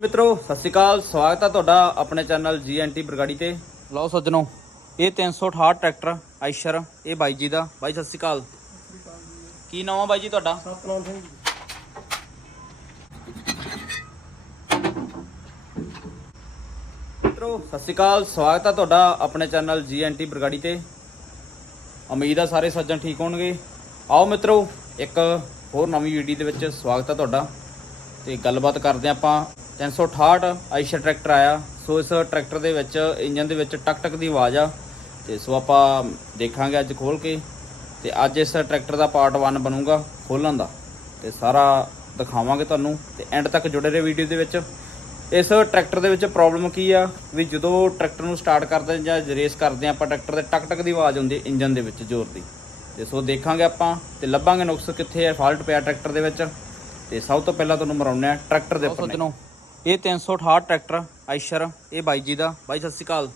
ਮਿੱਤਰੋ ਸਤਿ ਸ਼੍ਰੀ ਅਕਾਲ। ਸਵਾਗਤ ਹੈ ਤੁਹਾਡਾ ਆਪਣੇ ਚੈਨਲ ਜੀਐਨਟੀ ਬਰਗਾੜੀ ਤੇ। ਲਓ ਸੱਜਣੋ ਇਹ 368 ਟਰੈਕਟਰ ਆਇਸ਼ਰ ਇਹ ਬਾਈ ਜੀ ਦਾ। ਬਾਈ ਸਤਿ ਸ਼੍ਰੀ ਅਕਾਲ। ਕੀ ਨਾਮ ਆ ਬਾਈ ਜੀ ਤੁਹਾਡਾ? ਸਤਨਾਮ ਸਿੰਘ ਜੀ। ਮਿੱਤਰੋ ਸਤਿ ਸ਼੍ਰੀ ਅਕਾਲ। ਸਵਾਗਤ ਹੈ ਤੁਹਾਡਾ ਆਪਣੇ ਚੈਨਲ ਜੀਐਨਟੀ ਬਰਗਾੜੀ ਤੇ। ਉਮੀਦ ਆ ਸਾਰੇ ਸੱਜਣ ਠੀਕ ਹੋਣਗੇ। ਆਓ ਮਿੱਤਰੋ ਇੱਕ ਹੋਰ ਨਵੀਂ ਵੀਡੀਓ ਦੇ ਵਿੱਚ ਸਵਾਗਤ ਹੈ ਤੁਹਾਡਾ। ਤੇ ਗੱਲਬਾਤ ਕਰਦੇ ਆਪਾਂ 368 ਆਇਸ਼ਰ ਟਰੈਕਟਰ ਆਇਆ। ਸੋ ਇਸ ਟਰੈਕਟਰ ਦੇ ਵਿੱਚ ਇੰਜਨ ਦੇ ਵਿੱਚ ਟਕ ਟਕ ਦੀ ਆਵਾਜ਼ ਆ। ਤੇ ਸੋ ਆਪਾਂ ਦੇਖਾਂਗੇ ਅੱਜ ਖੋਲ ਕੇ। ਤੇ ਅੱਜ ਇਸ ਟਰੈਕਟਰ ਦਾ ਪਾਰਟ 1 ਬਣੂਗਾ ਖੋਲਣ ਦਾ। ਤੇ ਸਾਰਾ ਦਿਖਾਵਾਂਗੇ ਤੁਹਾਨੂੰ। ਤੇ ਐਂਡ ਤੱਕ ਜੁੜੇ ਰਹੋ ਵੀਡੀਓ ਦੇ ਵਿੱਚ। ਇਸ ਟਰੈਕਟਰ ਦੇ ਵਿੱਚ ਪ੍ਰੋਬਲਮ ਕੀ ਆ? ਵੀ ਜਦੋਂ ਟਰੈਕਟਰ ਨੂੰ ਸਟਾਰਟ ਕਰਦੇ ਜਾਂ ਰੇਸ ਕਰਦੇ ਆ ਆਪਾਂ ਟਰੈਕਟਰ ਦੇ ਟਕ ਟਕ ਦੀ ਆਵਾਜ਼ ਆਉਂਦੀ ਇੰਜਨ ਦੇ ਵਿੱਚ ਜ਼ੋਰ ਦੀ। ਤੇ ਸੋ ਦੇਖਾਂਗੇ ਆਪਾਂ। ਤੇ ਲੱਭਾਂਗੇ ਨੁਕਸ ਕਿੱਥੇ ਹੈ ਫਾਲਟ ਪਿਆ ਟਰੈਕਟਰ ਦੇ ਵਿੱਚ। ਤੇ ਸਭ ਤੋਂ ਪਹਿਲਾਂ ਤੁਹਾਨੂੰ ਮਰਾਉਂਦੇ ਆ ਟਰੈਕਟਰ ਦੇ ਉੱਪਰ ਸੱਜਣੋ ਇਹ 368 ਟਰੈਕਟਰ ਆਇਸ਼ਰ ਇਹ ਬਾਈ ਜੀ ਦਾ। ਬਾਈ ਸਤਿ ਸ਼੍ਰੀ ਅਕਾਲ।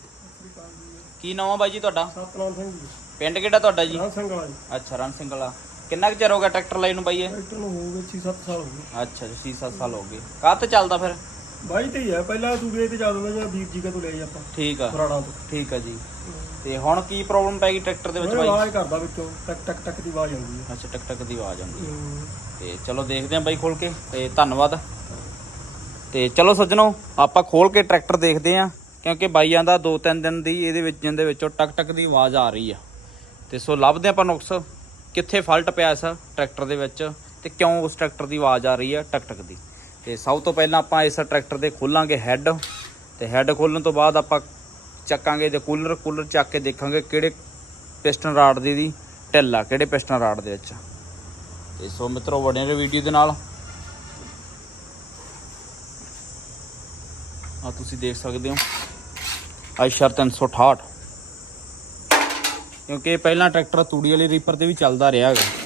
ਕੀ ਨਾਮ ਆ ਬਾਈ ਜੀ ਤੁਹਾਡਾ? ਸਤਨਾਮ ਸਿੰਘ ਜੀ। ਪਿੰਡ ਕਿਹੜਾ ਤੁਹਾਡਾ ਜੀ? ਰਾਮ ਸਿੰਘ ਵਾਲਾ ਜੀ। ਅੱਛਾ ਰਣ ਸਿੰਘ ਵਾਲਾ। ਕਿੰਨਾ ਕੁ ਚਿਰ ਹੋ ਗਿਆ ਟਰੈਕਟਰ ਲਈ ਨੂੰ ਬਾਈ ਇਹ? ਟਰੈਕਟਰ ਨੂੰ ਹੋ ਗਏ 6-7 ਸਾਲ ਹੋ ਗਏ। ਅੱਛਾ ਜੀ 6-7 ਸਾਲ ਹੋ ਗਏ। ਕਾਹ ਤੇ ਚੱਲਦਾ ਫਿਰ? ਬਾਈ ਤੇ ਹੀ ਹੈ ਪਹਿਲਾਂ ਸੂਬੇ ਤੇ ਚੱਲਦਾ ਜਾਂ ਵੀਰ ਜੀ ਕਾ ਤੋਂ ਲਿਆ ਆਪਾਂ। ਠੀਕ ਆ। ਬਰਾੜਾ ਤੋਂ। ਠੀਕ ਆ ਜੀ। ਤੇ ਹੁਣ ਕੀ ਪ੍ਰੋਬਲਮ ਪੈ ਗਈ ਟਰੈਕਟਰ ਦੇ ਵਿੱਚ ਬਾਈ? ਆਵਾਜ਼ ਕਰਦਾ ਵਿੱਚੋਂ। ਟਕ ਟਕ ਟਕ ਦੀ ਆਵਾਜ਼ ਆਉਂਦੀ ਹੈ। ਅੱਛਾ ਟਕ ਟਕ ਦੀ ਆਵਾਜ਼ ਆਉਂਦੀ ਹੈ। ਤੇ ਚਲੋ ਦੇਖਦੇ ਆਂ ਬਾਈ ਖੋਲ ਕੇ। ਤੇ ਧੰਨਵਾਦ। ਤੇ ਚਲੋ ਸੱਜਣੋ, ਆਪਾਂ ਖੋਲ ਕੇ ਟਰੈਕਟਰ ਦੇਖਦੇ ਆਂ ਕਿਉਂਕਿ ਬਾਈਆਂ ਦਾ 2-3 ਦਿਨ ਦੀ ਇਹਦੇ ਵਿੱਚ ਜਿੰਦੇ ਵਿੱਚੋਂ ਟਕ ਟਕ ਦੀ ਆਵਾਜ਼ ਆ ਰਹੀ ਆ। ਤੇ ਸੋ ਲੱਭਦੇ ਆਪਾਂ ਨੁਕਸ, ਕਿੱਥੇ ਫਾਲਟ ਪਿਆ ਇਸ ਟਰੈਕਟਰ ਦੇ ਵਿੱਚ ਤੇ ਕਿਉਂ ਉਸ ਟਰੈਕਟਰ ਦੀ ਆਵਾਜ਼ ਆ ਰਹੀ ਆ ਟਕ ਟਕ ਦੀ। ਤੇ ਸਭ ਤੋਂ ਪਹਿਲਾਂ ਆਪਾਂ ਇਸ ਟਰੈਕਟਰ ਦੇ ਖੋਲਾਂਗੇ ਹੈੱਡ ਤੇ ਹੈੱਡ ਖੋਲਣ ਤੋਂ ਬਾਅਦ ਆਪਾਂ ਚੱਕਾਂਗੇ ਤੇ ਕੂਲਰ ਕੂਲਰ ਚੱਕ ਕੇ ਦੇਖਾਂਗੇ ਕਿਹੜੇ ਪਿਸਟਨ ਰਾਡ ਦੀ ਦੀ ਢਿੱਲ ਆ, ਕਿਹੜੇ ਪਿਸਟਨ ਰਾਡ ਦੇ ਵਿੱਚ। ਤੇ ਸੋ ਮਿੱਤਰੋ, ਬਣੇ ਰਹੋ ਵੀਡੀਓ ਦੇ ਨਾਲ। ਆ ਤੁਸੀਂ ਦੇਖ ਸਕਦੇ ਹੋ। ਆਇਸ਼ਰ 368 ਕਿਉਂਕਿ ਪਹਿਲਾਂ ਟਰੈਕਟਰ ਤੂੜੀ ਵਾਲੀ ਰੀਪਰ ਤੇ ਵੀ ਚੱਲਦਾ ਰਿਹਾ ਹੈਗਾ।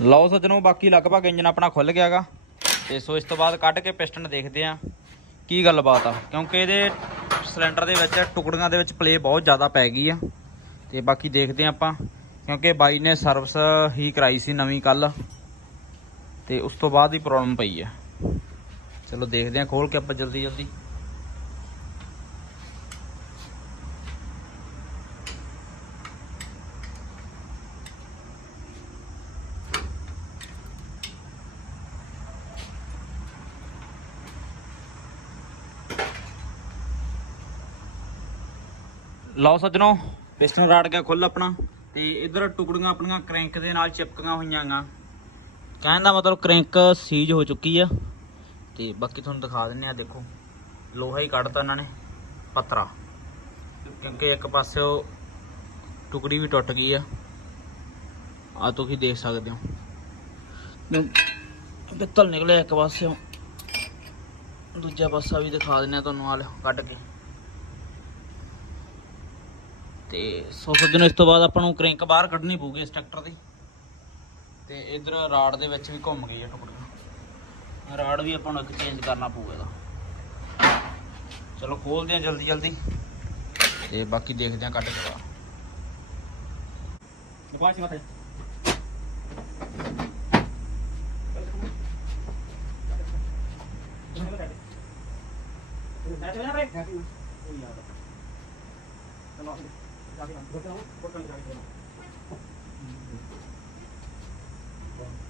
ਲਓ ਸੱਜਣੋ, ਬਾਕੀ ਲਗਭਗ ਇੰਜਨ ਆਪਣਾ ਖੁੱਲ ਗਿਆਗਾ। ਤੇ ਸੋ ਇਸ ਤੋਂ ਬਾਅਦ ਕੱਢ ਕੇ ਪਿਸਟਨ ਦੇਖਦੇ ਆ, ਕੀ ਗੱਲਬਾਤ ਆ। ਕਿਉਂਕਿ ਇਹਦੇ ਸਿਲੰਡਰ ਦੇ ਵਿੱਚ, ਟੁਕੜੀਆਂ ਦੇ ਵਿੱਚ ਪਲੇ ਬਹੁਤ ਜ਼ਿਆਦਾ ਪੈ ਗਈ ਆ। ਤੇ ਬਾਕੀ ਦੇਖਦੇ ਆ ਆਪਾਂ, ਕਿਉਂਕਿ ਬਾਈ ਨੇ ਸਰਵਿਸ ਹੀ ਕਰਾਈ ਸੀ ਨਵੀਂ ਕੱਲ ਤੇ ਉਸ ਤੋਂ ਬਾਅਦ ਹੀ ਪ੍ਰੋਬਲਮ ਪਈ ਆ। ਚਲੋ ਦੇਖਦੇ ਆ ਖੋਲ ਕੇ ਆਪਾਂ ਜਲਦੀ ਜਲਦੀ ਲਓ ਸੱਜਣੋ। ਪਿਸਟਨ ਰਾੜ ਗਿਆ ਖੁੱਲ ਆਪਣਾ। ਤੇ ਇਧਰ ਟੁਕੜੀਆਂ ਆਪਣੀਆਂ ਕ੍ਰੈਂਕ ਦੇ ਨਾਲ ਚਿਪਕੀਆਂ ਹੋਈਆਂ ਗਾ ਕਹਿਣ ਦਾ ਮਤਲਬ ਕ੍ਰੈਂਕ ਸੀਜ ਹੋ ਚੁੱਕੀ ਆ। ਤੇ ਬਾਕੀ ਤੁਹਾਨੂੰ ਦਿਖਾ ਦਿੰਨੇ ਆ, ਦੇਖੋ। ਲੋਹਾ ਹੀ ਕੱਢਤਾ ਇਹਨਾਂ ਨੇ ਪਤਰਾ ਕਿਉਂਕਿ ਇੱਕ ਪਾਸਿਓ ਟੁਕੜੀ ਵੀ ਟੁੱਟ ਗਈ ਆ। ਆ ਤੁਸੀਂ ਦੇਖ ਸਕਦੇ ਹੋ। ਪਿੱਤਲ ਨਿਕਲਿਆ ਇੱਕ ਪਾਸਿਓਂ। ਦੂਜਾ ਪਾਸਾ ਵੀ ਦਿਖਾ ਦਿੰਨੇ ਆ ਤੁਹਾਨੂੰ ਆ ਕੱਢ ਕੇ। ਤੇ ਸੋ ਸੱਜਣੋ ਇਸ ਤੋਂ ਬਾਅਦ ਆਪਾਂ ਨੂੰ ਕ੍ਰੈਂਕ ਬਾਹਰ ਕੱਢਣੀ ਪਊਗੀ ਇਸ ਟਰੈਕਟਰ ਦੀ। ਤੇ ਇਧਰ ਰਾਡ ਦੇ ਵਿੱਚ ਵੀ ਘੁੰਮ ਗਈ ਹੈ ਟੁਕੜੀ। ਰਾਡ ਵੀ ਆਪਾਂ ਨੂੰ ਇੱਕ ਚੇਂਜ ਕਰਨਾ ਪਊਗਾ ਇਹਦਾ। ਚਲੋ ਖੋਲਦੇ ਹਾਂ ਜਲਦੀ ਜਲਦੀ। ਤੇ ਬਾਕੀ ਦੇਖਦੇ ਹਾਂ ਕੱਟ ਕੇ ਬਾਅਦ ਬਾਅਦ ਚ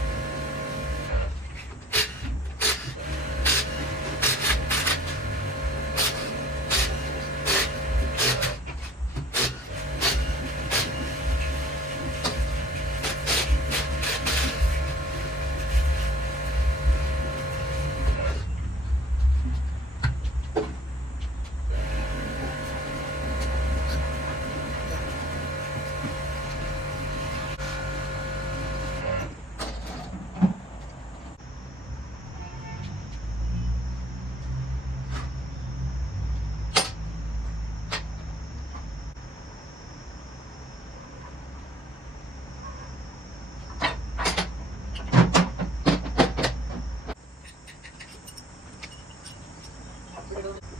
little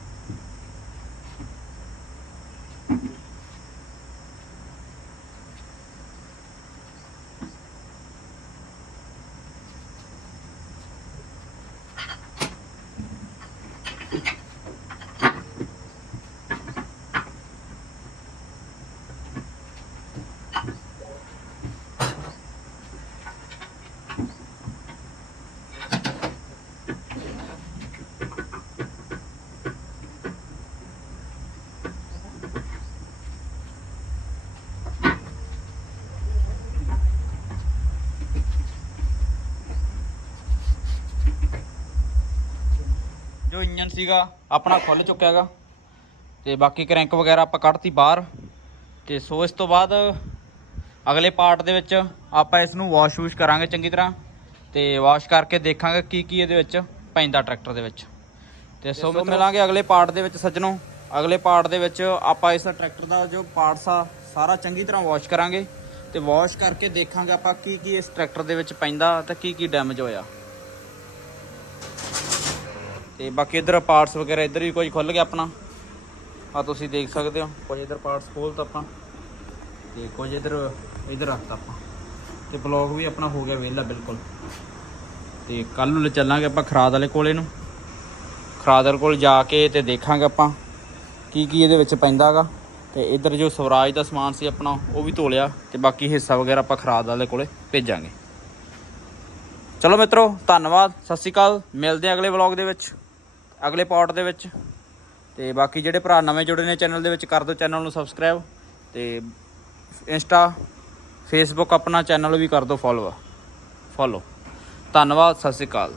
0 ਇੰਜਨ ਸੀਗਾ ਆਪਣਾ ਖੁੱਲ ਚੁੱਕਿਆ ਹੈਗਾ। ਤੇ ਬਾਕੀ ਕਰੈਂਕ ਵਗੈਰਾ ਆਪਾਂ ਕੱਢਤੀ ਬਾਹਰ। ਤੇ ਸੋ ਇਸ ਤੋਂ ਬਾਅਦ ਅਗਲੇ ਪਾਰਟ ਦੇ ਵਿੱਚ ਆਪਾਂ ਇਸ ਨੂੰ ਵਾਸ਼ ਵੂਸ਼ ਕਰਾਂਗੇ ਚੰਗੀ ਤਰ੍ਹਾਂ। ਤੇ ਵਾਸ਼ ਕਰਕੇ ਦੇਖਾਂਗੇ ਕੀ ਕੀ ਇਹਦੇ ਵਿੱਚ ਪੈਂਦਾ ਟਰੈਕਟਰ ਦੇ ਵਿੱਚ। ਤੇ ਸੋ ਮਿਲਾਂਗੇ ਅਗਲੇ ਪਾਰਟ ਦੇ ਵਿੱਚ ਸੱਜਣੋ। ਅਗਲੇ ਪਾਰਟ ਦੇ ਵਿੱਚ ਆਪਾਂ ਇਸ ਟਰੈਕਟਰ ਦਾ ਜੋ ਪਾਰਟਸ ਆ ਸਾਰਾ ਚੰਗੀ ਤਰ੍ਹਾਂ ਵਾਸ਼ ਕਰਾਂਗੇ। ਤੇ ਵਾਸ਼ ਕਰਕੇ ਦੇਖਾਂਗੇ ਆਪਾਂ ਕੀ ਕੀ ਇਸ ਟਰੈਕਟਰ ਦੇ ਵਿੱਚ ਪੈਂਦਾ ਤੇ ਕੀ ਕੀ ਡੈਮੇਜ ਹੋਇਆ। ਤੇ ਬਾਕੀ ਇਧਰ ਪਾਰਟਸ ਵਗੈਰਾ ਇਧਰ ਵੀ ਕੁਝ ਖੁੱਲ ਗਿਆ ਆਪਣਾ? ਆ ਤੁਸੀਂ ਦੇਖ ਸਕਦੇ ਹੋ, ਕੁਝ ਇਧਰ ਪਾਰਟਸ ਖੋਲਤਾ ਆਪਾਂ। ਤੇ ਕੁਝ ਇਧਰ ਇਧਰ ਰੱਖਤਾ ਆਪਾਂ। ਤੇ ਬਲੌਗ ਵੀ ਆਪਣਾ ਹੋ ਗਿਆ ਵਿਹਲਾ ਬਿਲਕੁਲ। ਤੇ ਕੱਲ ਨੂੰ ਚੱਲਾਂਗੇ ਆਪਾਂ ਖਰਾਦ ਵਾਲੇ ਕੋਲੇ ਨੂੰ। ਖਰਾਦ ਵਾਲੇ ਕੋਲ ਜਾ ਕੇ ਤੇ ਦੇਖਾਂਗੇ ਆਪਾਂ ਕੀ ਕੀ ਇਹਦੇ ਵਿੱਚ ਪੈਂਦਾਗਾ। ਤੇ ਇਧਰ ਜੋ ਸਵਰਾਜ ਦਾ ਸਮਾਨ ਸੀ ਆਪਣਾ, ਉਹ ਵੀ ਤੋਲਿਆ ਤੇ ਬਾਕੀ ਹਿੱਸਾ ਵਗੈਰਾ ਆਪਾਂ ਖਰਾਦ ਵਾਲੇ ਕੋਲੇ ਭੇਜਾਂਗੇ। ਚਲੋ ਮਿੱਤਰੋ, ਧੰਨਵਾਦ। ਸਤਿ ਸ਼੍ਰੀ ਅਕਾਲ। ਮਿਲਦੇ ਹਾਂ ਅਗਲੇ ਵਲੌਗ ਦੇ ਵਿੱਚ। ਅਗਲੇ ਪਾਰਟ ਦੇ ਵਿੱਚ। ਤੇ ਬਾਕੀ ਜਿਹੜੇ ਭਰਾ ਨਵੇਂ ਜੁੜੇ ਨੇ ਚੈਨਲ ਦੇ ਵਿੱਚ, ਕਰ ਦਿਓ ਚੈਨਲ ਨੂੰ ਸਬਸਕ੍ਰਾਈਬ। ਤੇ ਇੰਸਟਾ, ਫੇਸਬੁੱਕ ਆਪਣਾ ਚੈਨਲ ਵੀ ਕਰ ਦਿਓ ਫੋਲੋ ਫੋਲੋ ਧੰਨਵਾਦ, ਸਤਿ ਸ਼੍ਰੀ ਅਕਾਲ।